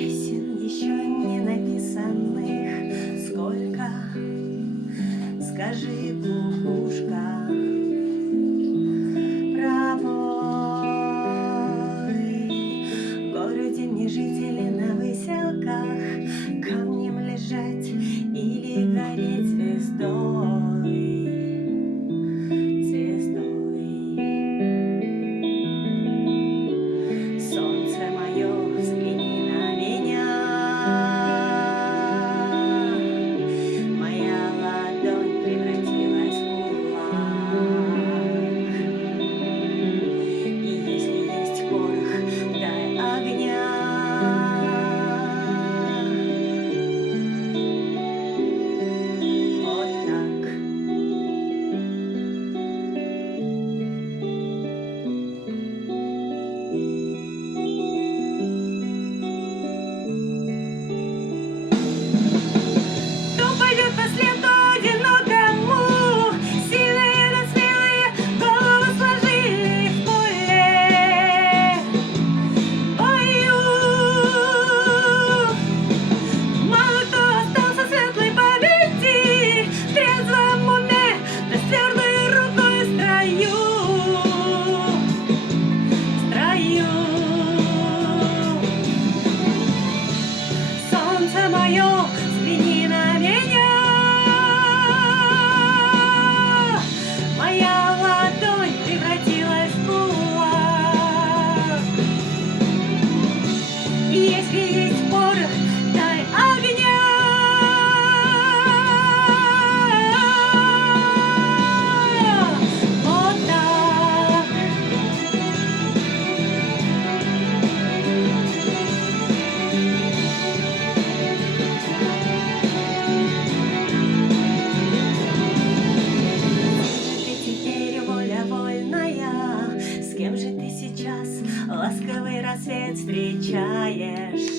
Песен еще не написанных сколько, скажи, кукушка, пробой. В городе мне жители на выселках камнем лежать или гореть звездой, звездой. Солнце мое, взгляни на меня. Моя ладонь превратилась в кулак. И если есть порох, дай огня. Вот так. Кто пойдет по следу одинокому? Сильные да смелые голову сложили в поле бою. Мало кто остался светлой памяти, в трезвом уме, да с твердой рукой в строю, в строю. Солнце мое, взгляни на меня. Моя ладонь превратилась в кулак. И если есть порох, дай огня. Вот так. Ты теперь воля вольная, с кем же ты сейчас ласковый рассвет встречаешь?